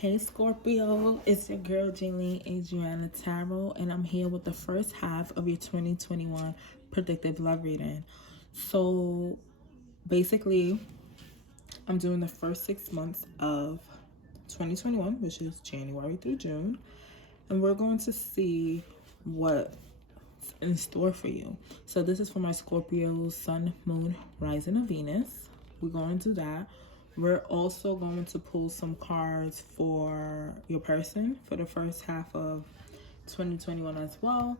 Hey Scorpio, it's your girl Jaylene Adriana Tarot, and I'm here with the first half of your 2021 predictive love reading. So basically, I'm doing the first 6 months of 2021, which is January through June, and we're going to see what's in store for you. So this is for my Scorpio, Sun, Moon, Rising, and Venus. We're going to do that. We're also going to pull some cards for your person for the first half of 2021 as well.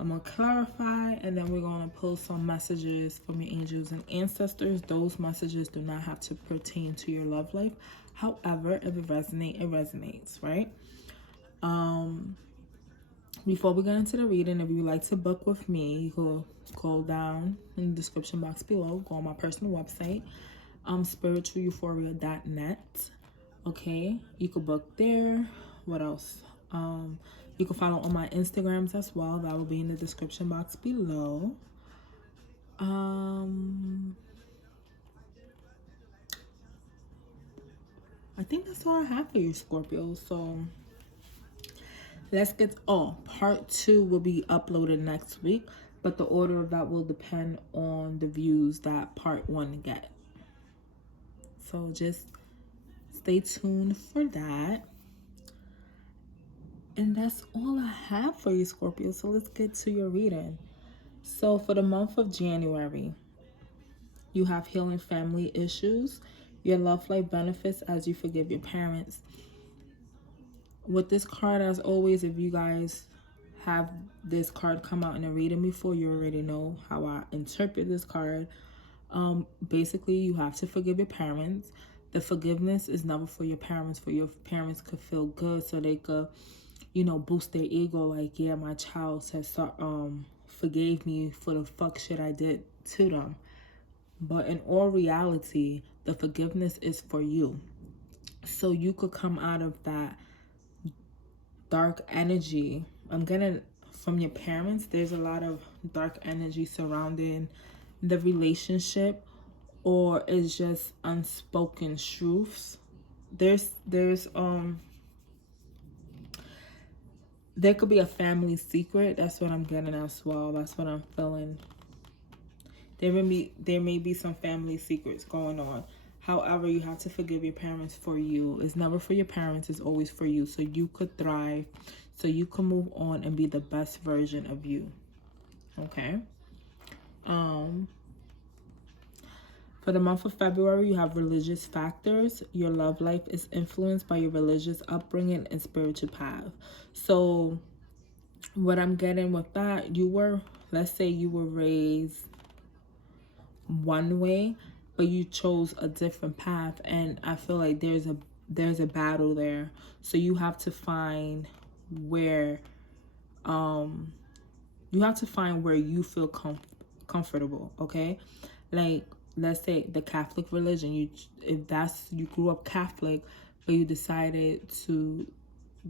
I'm going to clarify, and then we're going to pull some messages from your angels and ancestors. Those messages do not have to pertain to your love life. However, if it resonates, it resonates, right? Before we get into the reading, if you would like to book with me, you can go down in the description box below. Go on my personal website, spiritualeuphoria.net. Okay, you could book there. What else? You can follow on my Instagrams as well. That will be in the description box below. I think that's all I have for you, Scorpio. So let's get, part 2 will be uploaded next week, but the order of that will depend on the views that part 1 get. So just stay tuned for that. And that's all I have for you, Scorpio. So let's get to your reading. So for the month of January, you have healing family issues. Your love life benefits as you forgive your parents. With this card, as always, if you guys have this card come out in a reading before, you already know how I interpret this card. Basically, you have to forgive your parents. The forgiveness is never for your parents, for your parents could feel good, so they could, boost their ego, like, yeah, my child forgave me for the fuck shit I did to them. But in all reality, the forgiveness is for you. So you could come out of that dark energy. I'm getting from your parents, there's a lot of dark energy surrounding the relationship, or it's just unspoken truths. There could be a family secret. That's what I'm getting as well. That's what I'm feeling. There may be some family secrets going on. However, you have to forgive your parents for you. It's never for your parents. It's always for you. So you could thrive. So you can move on and be the best version of you. Okay? For the month of February, you have religious factors. Your love life is influenced by your religious upbringing and spiritual path. So what I'm getting with that, let's say you were raised one way, but you chose a different path, and I feel like there's a battle there. So you have to find where you feel comfortable. Okay, like let's say the Catholic religion. You grew up Catholic, but you decided to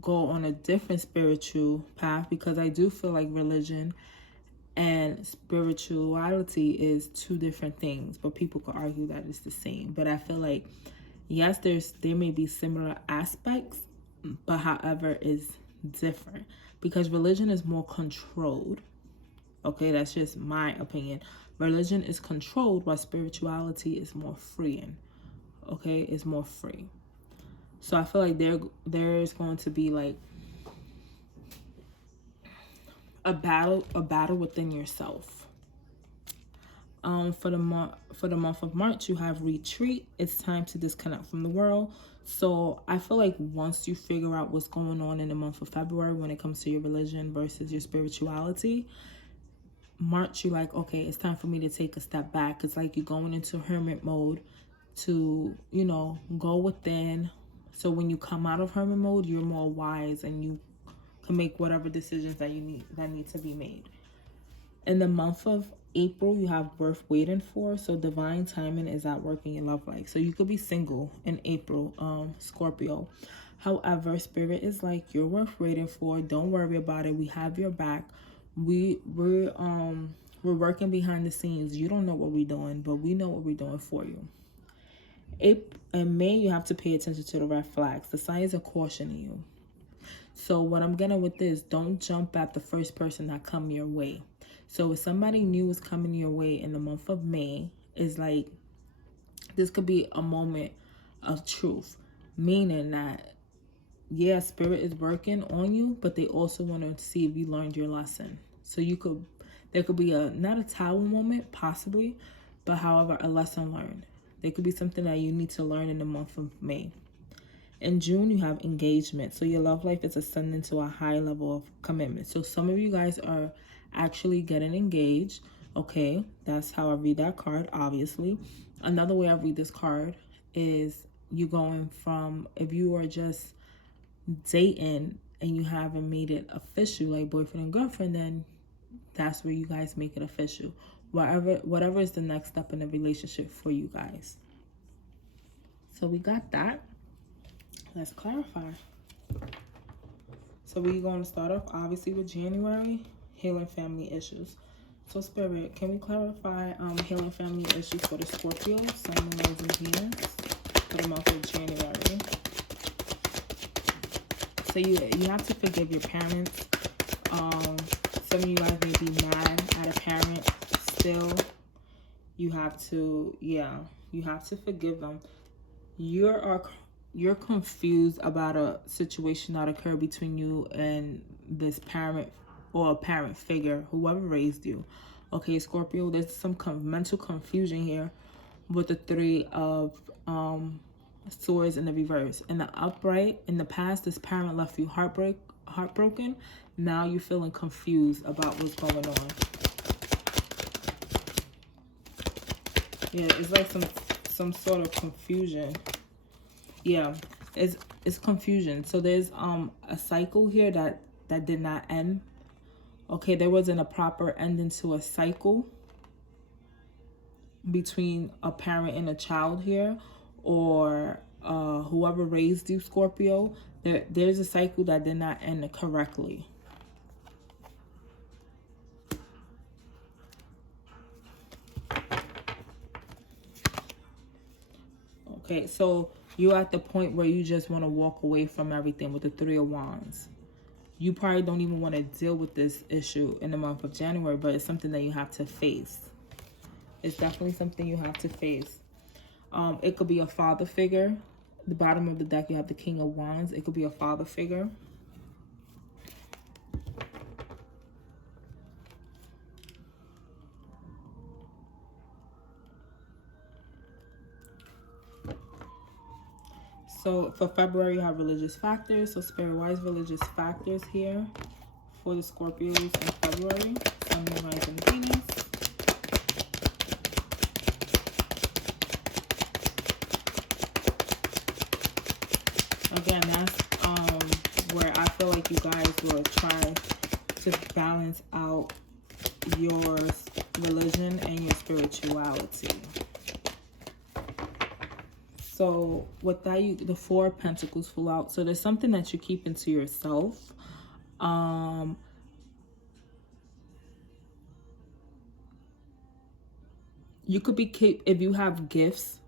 go on a different spiritual path, because I do feel like religion and spirituality is two different things, but people could argue that it's the same. But I feel like, yes, there may be similar aspects, but however is different, because religion is more controlled. Okay, that's just my opinion. Religion is controlled, while spirituality is more freeing. Okay, it's more free. So I feel like there's going to be like a battle within yourself. For the month of March, you have retreat. It's time to disconnect from the world. So I feel like once you figure out what's going on in the month of February when it comes to your religion versus your spirituality, March, you're like, okay, it's time for me to take a step back. It's like you're going into hermit mode to, go within. So when you come out of hermit mode, you're more wise and you can make whatever decisions that need to be made. In the month of April, you have worth waiting for. So divine timing is at work in your love life. So you could be single in April, Scorpio. However, spirit is like, you're worth waiting for. Don't worry about it. We have your back. We're working behind the scenes. You don't know what we're doing, but we know what we're doing for you. In May, you have to pay attention to the red flags. The signs are cautioning you. So what I'm getting with this, don't jump at the first person that come your way. So if somebody new is coming your way in the month of May, is like, this could be a moment of truth. Meaning that, yeah, spirit is working on you, but they also want to see if you learned your lesson. So there could be not a tower moment, possibly, but however, a lesson learned. There could be something that you need to learn in the month of May. In June, you have engagement. So your love life is ascending to a high level of commitment. So some of you guys are actually getting engaged. Okay, that's how I read that card, obviously. Another way I read this card is you going from, if you are just dating and you haven't made it official, like boyfriend and girlfriend, then that's where you guys make it official. Whatever is the next step in the relationship for you guys. So we got that. Let's clarify. So we're going to start off obviously with January, healing family issues. So Spirit, can we clarify healing family issues for the Scorpio, Sun, Moon, Rising, Venus for the month of January? So you have to forgive your parents. Some of you guys may be mad at a parent still. You have to, you have to forgive them. You're confused about a situation that occurred between you and this parent or a parent figure, whoever raised you. Okay, Scorpio, there's some mental confusion here with the Three of Swords in the reverse. In the upright, in the past, this parent left you heartbroken. Now you're feeling confused about what's going on. Yeah, it's like some sort of confusion. Yeah, it's confusion. So there's a cycle here that did not end. Okay, there wasn't a proper ending to a cycle between a parent and a child here, or whoever raised you, Scorpio. There's a cycle that did not end correctly. Okay, so you're at the point where you just want to walk away from everything with the Three of Wands. You probably don't even want to deal with this issue in the month of January, but it's something that you have to face. It's definitely something you have to face. It could be a father figure. The bottom of the deck, you have the King of Wands. It could be a father figure. So for February, you have religious factors. So spirit-wise religious factors here for the Scorpios in February. Sun, Moon, Rising, Venus. Again, that's where I feel like you guys will try to balance out your religion and your spirituality. So with that, the Four of Pentacles flew out. So there's something that you keep into yourself. You could be if you have gifts,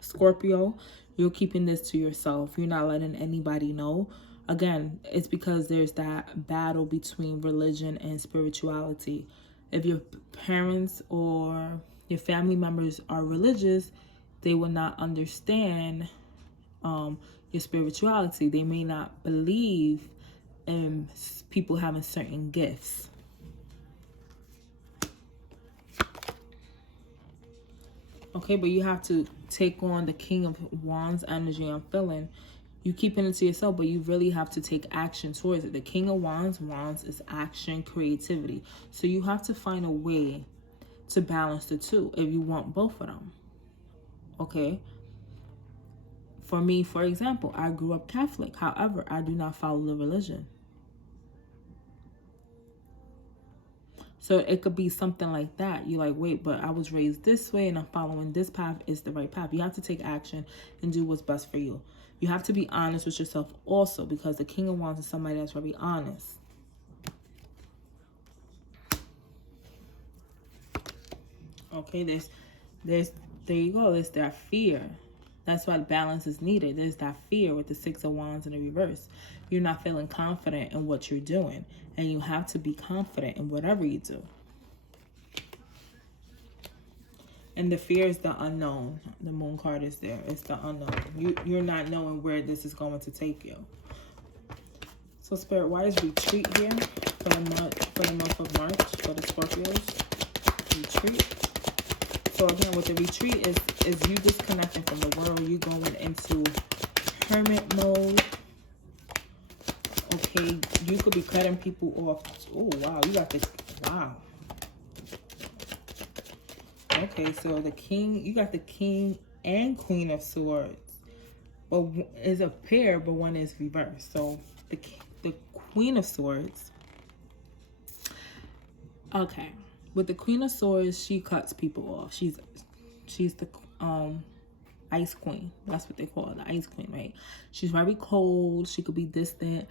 Scorpio, you're keeping this to yourself. You're not letting anybody know. Again, it's because there's that battle between religion and spirituality. If your parents or your family members are religious, they will not understand your spirituality. They may not believe in people having certain gifts. Okay, but you have to take on the King of Wands energy I'm feeling. You keeping it to yourself, but you really have to take action towards it. The King of Wands is action, creativity. So you have to find a way to balance the two if you want both of them. Okay? For me, for example, I grew up Catholic. However, I do not follow the religion. So it could be something like that. You're like, wait, but I was raised this way and I'm following this path is the right path. You have to take action and do what's best for you. You have to be honest with yourself also, because the King of Wands is somebody that's very honest. Okay, there you go. There's that fear. That's why balance is needed. There's that fear with the Six of Wands in the reverse. You're not feeling confident in what you're doing. And you have to be confident in whatever you do. And the fear is the unknown. The moon card is there. It's the unknown. You're not knowing where this is going to take you. So Spirit, why is retreat here for the month of March for the Scorpios? Retreat. So again, with the retreat is you disconnecting from the world. You going into hermit mode. Okay, you could be cutting people off. Oh wow, you got the wow. Okay, so the king, you got the king and queen of swords, but is a pair, but one is reversed. So the queen of swords. Okay, with the queen of swords, she cuts people off. She's the ice queen. That's what they call her, the ice queen, right? She's very cold. She could be distant,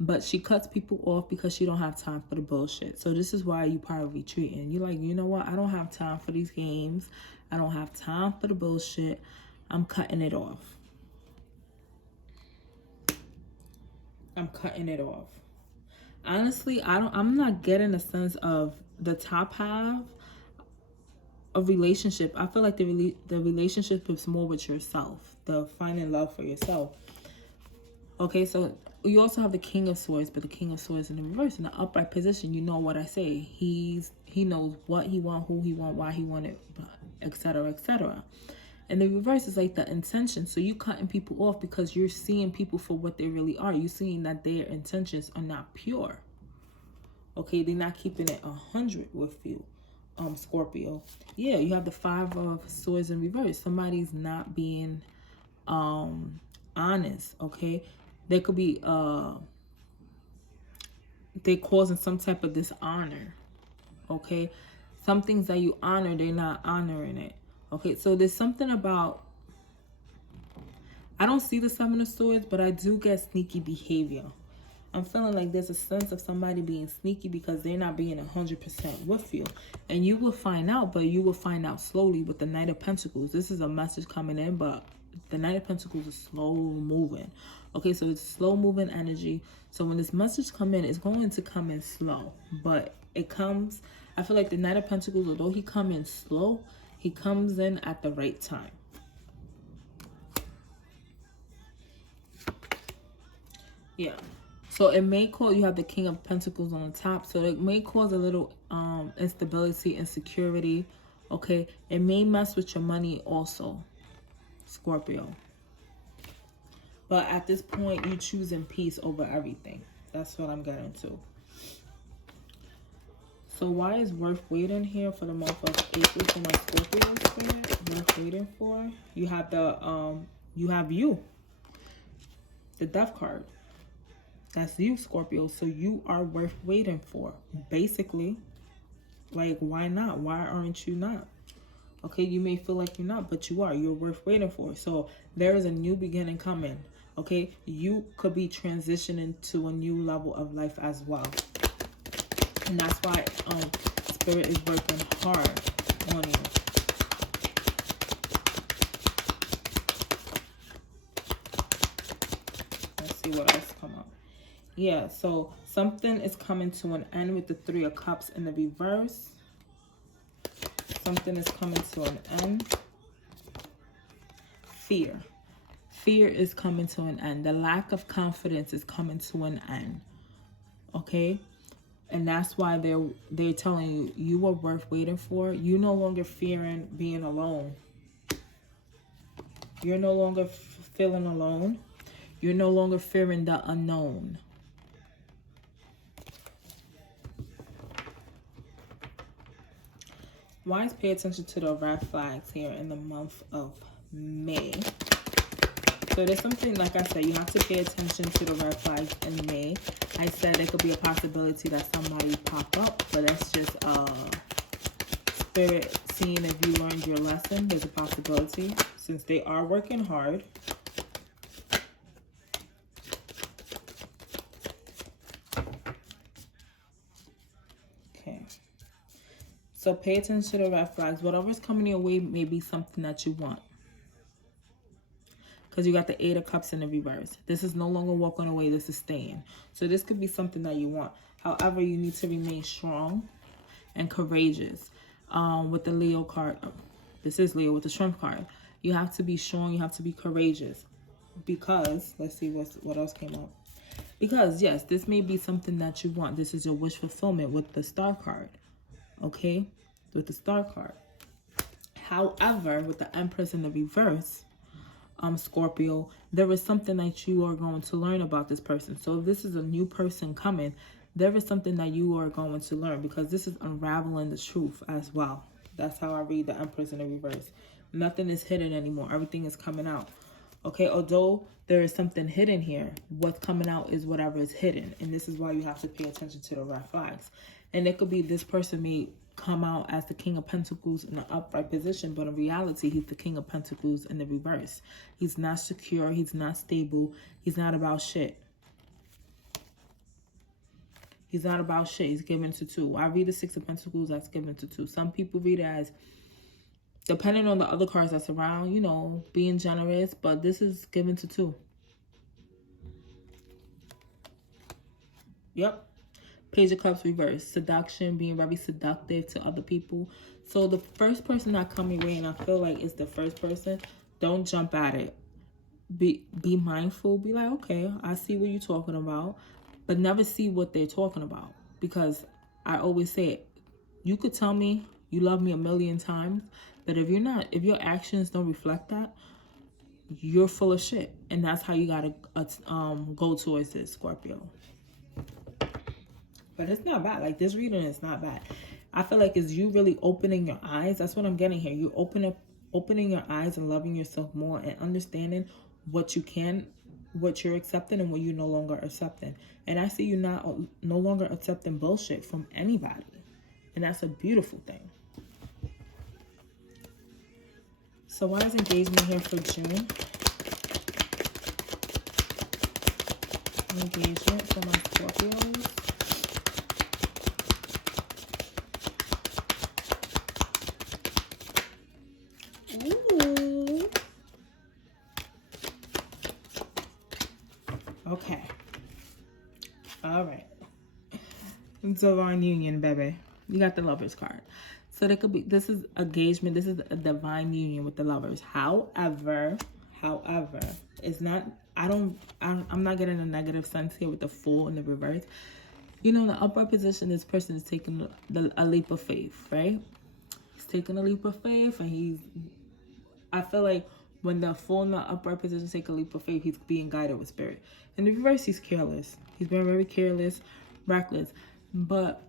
but she cuts people off because she don't have time for the bullshit. So this is why you probably retreating. You're like, you know what? I don't have time for these games. I don't have time for the bullshit. I'm cutting it off. I'm cutting it off. Honestly, I'm not getting a sense of the top half of relationship. I feel like the relationship is more with yourself, the finding love for yourself. Okay, so you also have the king of swords, but the king of swords in the reverse, in the upright position. You know what I say. He knows what he want, who he want, why he want it, etc., etc. And the reverse is like the intention. So you cutting people off because you're seeing people for what they really are. You're seeing that their intentions are not pure. Okay, they're not keeping it 100 with you, Scorpio. Yeah, you have the five of swords in reverse. Somebody's not being honest. Okay, they could be they're causing some type of dishonor. Okay, some things that you honor, they're not honoring it. Okay, so there's something about, I don't see the Seven of Swords, but I do get sneaky behavior. I'm feeling like there's a sense of somebody being sneaky because they're not being 100% with you. And you will find out, but you will find out slowly with the Knight of Pentacles. This is a message coming in, but the Knight of Pentacles is slow moving. Okay, so it's slow moving energy. So when this message come in, it's going to come in slow. But it comes, I feel like the Knight of Pentacles, although he come in slow, he comes in at the right time. Yeah. So it may cause, you have the King of Pentacles on the top. So it may cause a little instability, insecurity. Okay. It may mess with your money also, Scorpio. But at this point, you choosing peace over everything. That's what I'm getting to. So why is worth waiting here for the month of April for my Scorpios? Worth waiting for? You have the the Death card. That's you, Scorpio. So you are worth waiting for. Basically, like, why not? Why aren't you not? Okay, you may feel like you're not, but you are. You're worth waiting for. So there is a new beginning coming. Okay, you could be transitioning to a new level of life as well. And that's why Spirit is working hard on you. Let's see what else come up. Yeah, so something is coming to an end with the Three of Cups in the reverse. Something is coming to an end. Fear. Fear is coming to an end. The lack of confidence is coming to an end. Okay? And that's why they're telling you, you are worth waiting for. You're no longer fearing being alone. You're no longer feeling alone. You're no longer fearing the unknown. Wise, pay attention to the red flags here in the month of May. So there's something, like I said, you have to pay attention to the red flags in May. I said it could be a possibility that somebody pop up, but that's just Spirit seeing if you learned your lesson. There's a possibility since they are working hard. Okay. So pay attention to the red flags. Whatever's coming your way may be something that you want. because you got the Eight of Cups in the reverse. This is no longer walking away. This is staying. So this could be something that you want. However, you need to remain strong and courageous. With the Leo card, this is Leo with the Strength card. You have to be strong. You have to be courageous. Because, let's see what else came up. Because, yes, this may be something that you want. This is your wish fulfillment with the Star card. Okay? With the Star card. However, with the Empress in the reverse, Scorpio, there is something that you are going to learn about this person. So if this is a new person coming, there is something that you are going to learn, because this is unraveling the truth as well. That's how I read the Empress in the reverse. Nothing is hidden anymore. Everything is coming out. Okay, although there is something hidden here, what's coming out is whatever is hidden. And this is why you have to pay attention to the red flags. And it could be this person may come out as the King of Pentacles in an upright position, but in reality, he's the King of Pentacles in the reverse. He's not secure. He's not stable. He's not about shit. He's not about shit. He's given to two. I read the Six of Pentacles, that's given to two. Some people read it as, depending on the other cards that's around, you know, being generous, but this is given to two. Yep. Page of Cups reverse. Seduction, being very seductive to other people. So the first person that come your way, and I feel like it's the first person, don't jump at it. Be mindful. Be like, okay, I see what you're talking about, but never see what they're talking about. Because I always say it, you could tell me you love me 1,000,000 times, but if your actions don't reflect that, you're full of shit. And that's how you gotta go towards this, Scorpio. But it's not bad. Like, this reading is not bad. I feel like it's you really opening your eyes. That's what I'm getting here. You opening your eyes and loving yourself more and understanding what you can, what you're accepting and what you're no longer accepting. And I see you no longer accepting bullshit from anybody. And that's a beautiful thing. So why is engagement here for June? Engagement for my Scorpios. Ooh. Okay. All right. Divine union, baby. You got the Lovers card. So there could be, this is engagement. This is a divine union with the Lovers. However, it's not, I'm not getting a negative sense here with the Fool in the reverse. You know, in the upright position, this person is taking a leap of faith, right? He's taking a leap of faith, and I feel like when the Fool in the upright position take a leap of faith, he's being guided with spirit. In the reverse, he's careless. He's being very careless, reckless. But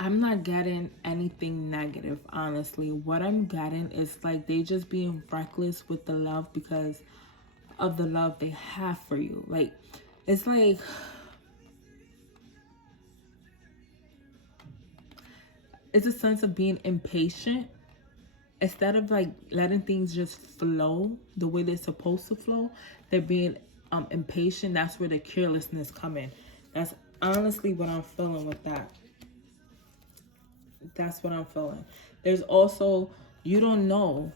I'm not getting anything negative, honestly. What I'm getting is like they just being reckless with the love because of the love they have for you. Like, it's like, it's a sense of being impatient. Instead of like letting things just flow the way they're supposed to flow, they're being impatient. That's where the carelessness come in. That's honestly what I'm feeling with that. That's what I'm feeling. There's also, you don't know.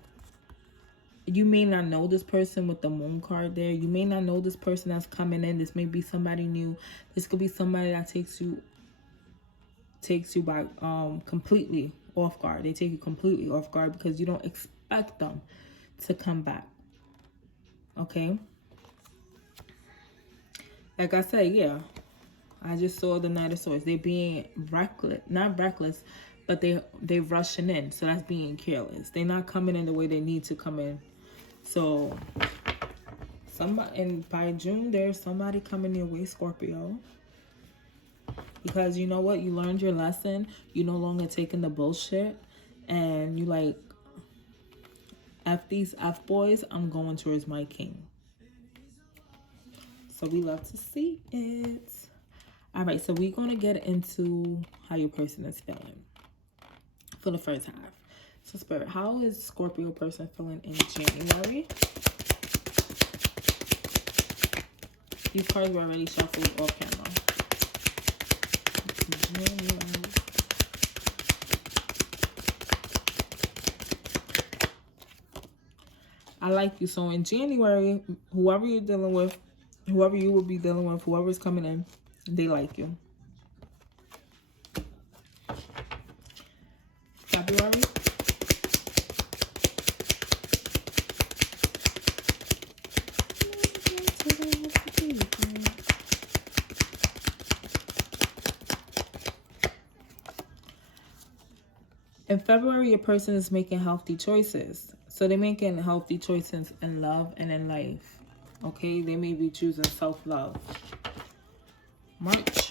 You may not know this person with the Moon card there. You may not know this person that's coming in. This may be somebody new. This could be somebody that takes you by completely off guard. They take you completely off guard because you don't expect them to come back. Okay? Like I said, yeah. I just saw the Knight of Swords. They're being reckless. Not reckless, but they rushing in. So that's being careless. They're not coming in the way they need to come in. So and by June, there's somebody coming your way, Scorpio. Because you know what? You learned your lesson. You're no longer taking the bullshit. And you like, F these F boys, I'm going towards my king. So we love to see it. All right, so we're going to get into how your person is feeling for the first half. So Spirit, how is Scorpio person feeling in January? These cards were already shuffled off camera. January. I like you. So in January, whoever you're dealing with, whoever you will be dealing with, whoever's coming in, they like you. February. In February, a person is making healthy choices. So they're making healthy choices in love and in life. Okay, they may be choosing self-love. March.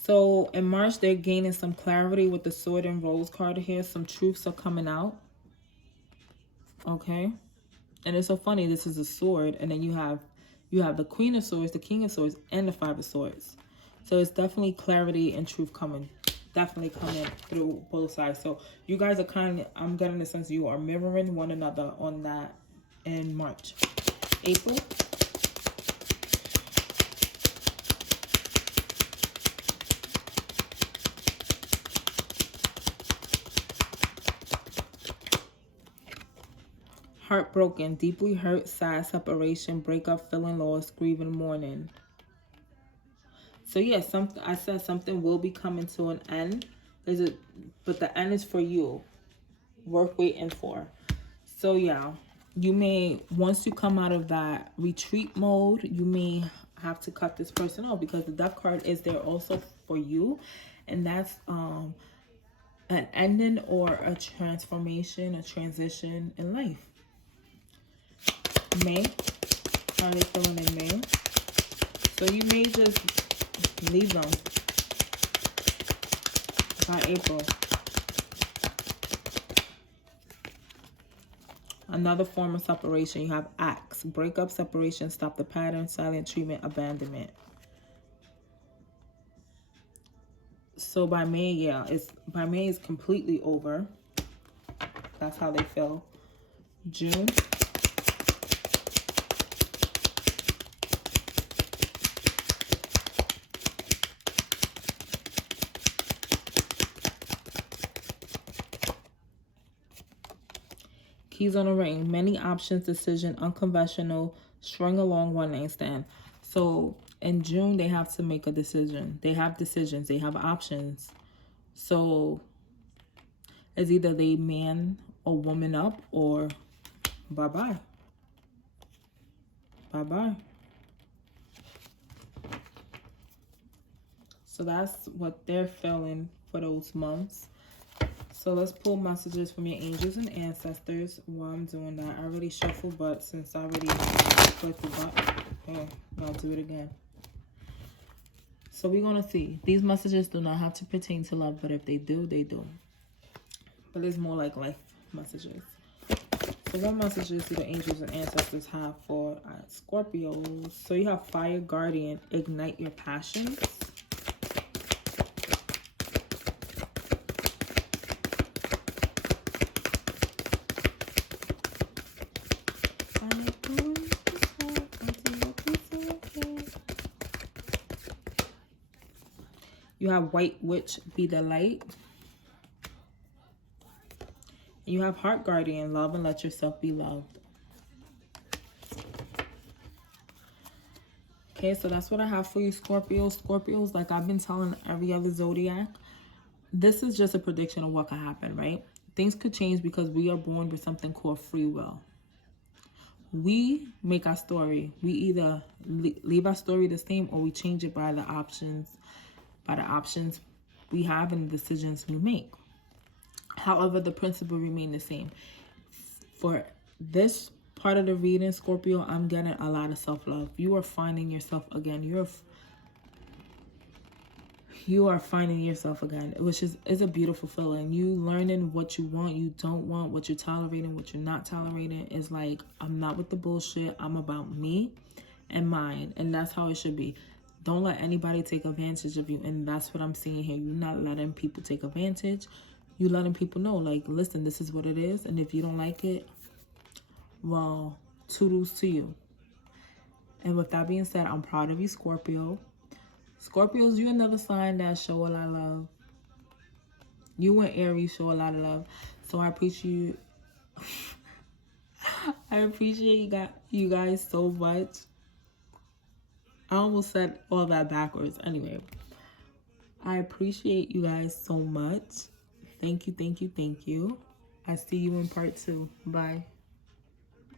So in March, they're gaining some clarity with the Sword and Rose card here. Some truths are coming out. Okay. And it's so funny. This is a sword. And then you have the Queen of Swords, the King of Swords, and the Five of Swords. So it's definitely clarity and truth coming. Definitely coming through both sides. So you guys are kind of, I'm getting the sense you are mirroring one another on that in March. April. Heartbroken, deeply hurt, sad, separation, breakup, feeling lost, grieving, mourning. So yeah, I said something will be coming to an end. But the end is for you. Worth waiting for. So yeah, you may, once you come out of that retreat mode, you may have to cut this person off, because the Death card is there also for you, and that's an ending or a transformation, a transition in life. May. How are they feeling in May? So you may just leave them by April. Another form of separation. You have acts. Breakup, separation, stop the pattern, silent treatment, abandonment. So by May, yeah, by May is completely over. That's how they feel. June. Keys on a ring. Many options, decision, unconventional, string along, one night stand. So in June, they have to make a decision. They have decisions. They have options. So it's either they man or woman up, or bye-bye. Bye-bye. So that's what they're feeling for those months. So let's pull messages from your angels and ancestors while I'm doing that. I already shuffled, but since I already clicked the button, I'll do it again. So we're going to see. These messages do not have to pertain to love, but if they do, they do. But it's more like life messages. So what messages do the angels and ancestors have for Scorpios? So you have Fire Guardian, ignite your passions. You have White Witch, be the light. And you have Heart Guardian, love and let yourself be loved. Okay, so that's what I have for you, Scorpios. Scorpios, like I've been telling every other zodiac, this is just a prediction of what could happen, right? Things could change because we are born with something called free will. We make our story. We either leave our story the same, or we change it by the options we have and the decisions we make. However, the principle remain the same. For this part of the reading, Scorpio, I'm getting a lot of self-love. You are finding yourself again. You are finding yourself again, which is a beautiful feeling. You learning what you want, you don't want, what you're tolerating, what you're not tolerating. Is like, I'm not with the bullshit. I'm about me and mine, and that's how it should be. Don't let anybody take advantage of you, and that's what I'm seeing here. You're not letting people take advantage. You letting people know, like, listen, this is what it is, and if you don't like it, well, toodles to you. And with that being said, I'm proud of you, Scorpio. Scorpios, you another sign that show a lot of love. You and Aries show a lot of love. So I appreciate you guys so much. I almost said all that backwards. Anyway, I appreciate you guys so much. Thank you, thank you, thank you. I see you in part 2. Bye.